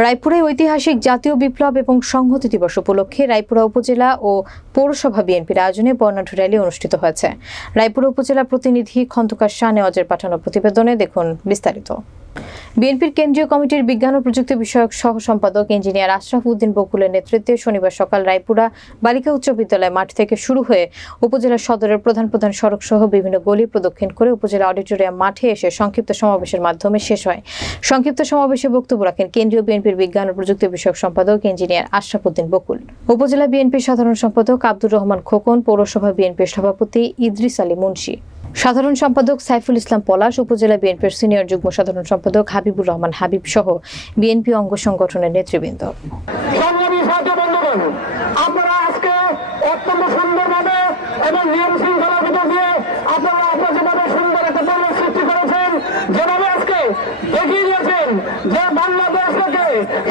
রায়পুরে ঐতিহাসিক জাতীয় বিপ্লব এবং সংহতি দিবস উপলক্ষে রায়পুরা উপজেলা ও পৌরসভা বিএনপির আয়োজনে বর্ণাঢ্য র্যালি অনুষ্ঠিত হয়েছে। রায়পুরা উপজেলা প্রতিনিধি খন্দকার শাহনেওয়াজের পাঠানো প্রতিবেদনে দেখুন বিস্তারিত। বিএনপির কেন্দ্রীয় কমিটির বিজ্ঞান ও প্রযুক্তি বিষয়ক সহ সম্পাদক ইঞ্জিনিয়ার আশরাফ উদ্দিন বকুলের নেতৃত্বে শনিবার সকাল রায়পুরা বালিকা উচ্চ বিদ্যালয় মাঠ থেকে শুরু হয়ে উপজেলা সদরের প্রধান প্রধান সড়ক সহ বিভিন্ন গলি প্রদক্ষিণ করে উপজেলা অডিটোরিয়াম মাঠে এসে সংক্ষিপ্ত সমাবেশের মাধ্যমে শেষ হয়। সংক্ষিপ্ত সমাবেশে বক্তব্য রাখেন কেন্দ্রীয় বিএনপির বিজ্ঞান ও প্রযুক্তি বিষয়ক সম্পাদক ইঞ্জিনিয়ার আশরাফ উদ্দিন বকুল, উপজেলা বিএনপির সাধারণ সম্পাদক আব্দুর রহমান খোকন, পৌরসভা বিএনপির সভাপতি ইদ্রিস আলী মুন্সি, সাধারণ সম্পাদক সাইফুল ইসলাম পলাশ, উপজেলা বিএনপির সিনিয়র যুগ্ম সাধারণ সম্পাদক হাবিবুর রহমান হাবিব সহ বিএনপি অঙ্গ সংগঠনের নেতৃবৃন্দ। আপনারা আজকে অত্যন্ত সুন্দরভাবে এবং নিয়ম শৃঙ্খলার ভিতর দিয়ে আপনারা যেভাবে সুন্দর একটা পরিবেশ সৃষ্টি করেছেন, যেভাবে আজকে দেখিয়ে দিয়েছেন যে বাংলাদেশ থেকে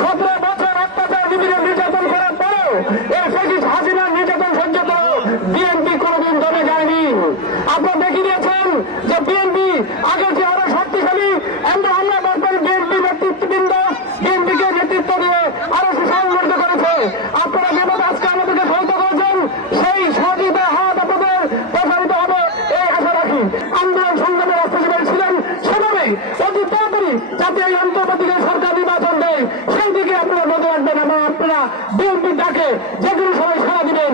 17 বছর অত্যাচার নির্যাতন করার পরেও এই ফ্যাসিস্ট হাসিনার নির্যাতন সহ্য করে বিএনপি কোনোদিন দমে যায়নি। আপনারা দেখিয়ে দিয়েছেন যে বিএনপি আগে যে আরো শক্তিশালী আমরা বর্তমান বিএনপি নেতৃত্ববৃন্দ বিএনপিকে নেতৃত্ব দিয়ে আরো সুসংগঠিত করেছে। আপনারা যেভাবে আজকে আমাদেরকে সহায়তা করেছেন সেই সহযোগিতার হাত আপনাদের প্রসারিত হবে এই আশা রাখি। আন্দোলন সংগ্রামের রাষ্ট্রজীবী ছিলেন সেভাবে অতি তাড়াতাড়ি যাতে এই অন্তর্বর্তীকালীন সরকার নির্বাচন দেয় সেই দিকে আপনারা নজর রাখবেন এবং আপনারা বিএনপির ডাকে যে কোনো সময় সাড়া দিবেন।